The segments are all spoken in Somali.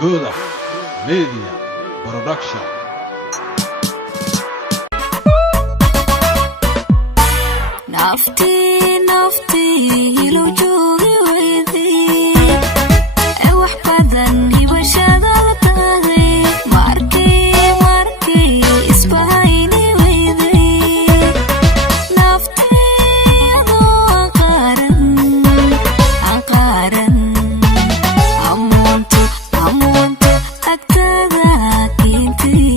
Good Media Production. نفتي لو جوغي ويدي wax badan hibashada la tahay markii isbahayni weyday nafteedu aqaran amonto agtada kintii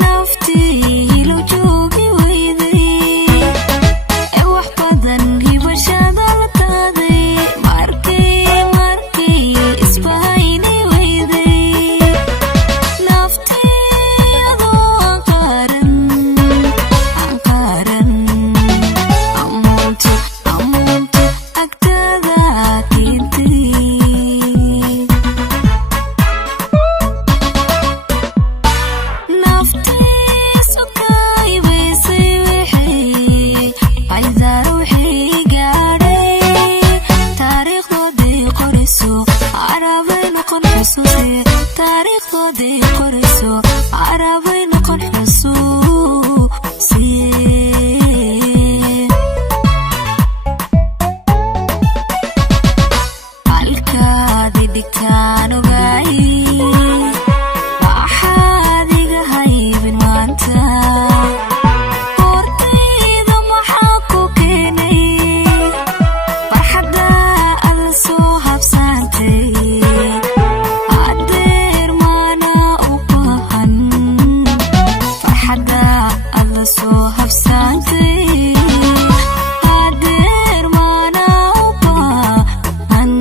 nafti lo joogi weyday wax badan hibashada la tahay markii isbahayni weyday nafteedu aqaran amonto agtada kintii taariikhdii qoriso carabay noqon xusuusi halkaadi dhigtaan ogaay waxaad iga haybin maanta hortayda maxaa ku keenay farxadda alla soo habsaantay soo habsaantay adeer maana u baahan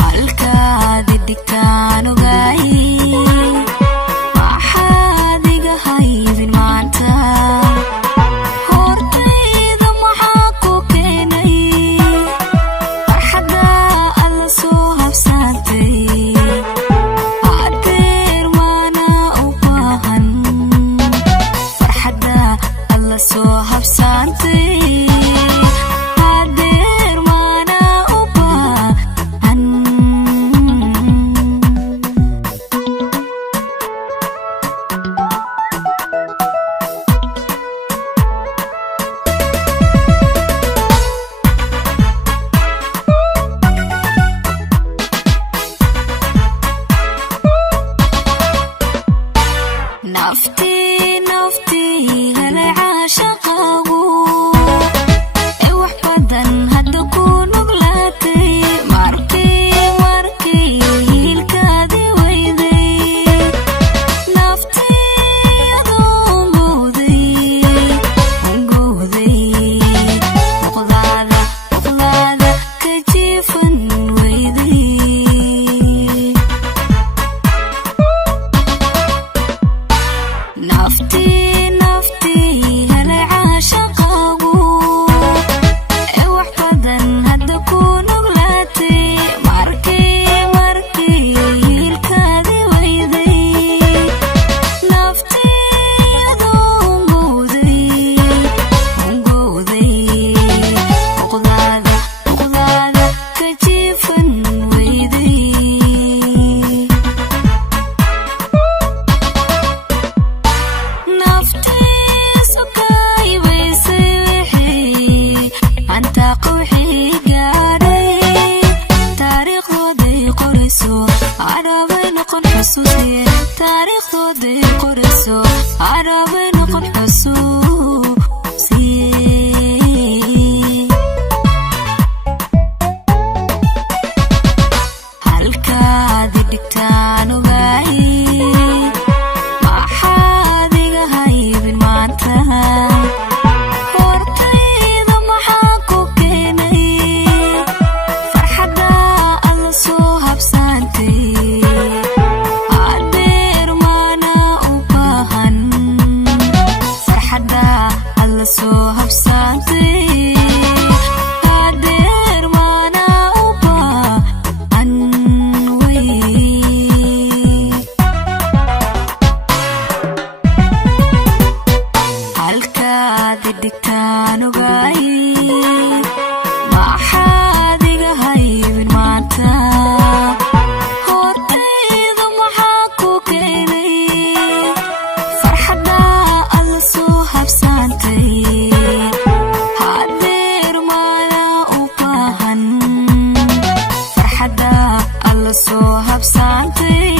halkaadi dhigtaan ogaay waxaad iga haybin maanta hortayda maxaa ku keenay farxadda alla soo habsaantay soo habsaantay adeer maana u baahan nafti shaqagu wax badan hadda ku nuglaatay markii hilkaadi weyday nafteedu ngowday oqdaada ka jiifan weyday nafti shaqagu wax badan hadda ku nuglaatay markii hilkaadi weyday nafteedu ngowday oqdaada ka jiifan weyday taariikhdii qoriso carabay noqon xusuusi halkaadi dhigtaan ogaay waxaad iga haybin maanta hortayda maxaa ku keenay farxadda alla soo habsaantay adeer maana u baahan farxadda alla soo habsaantay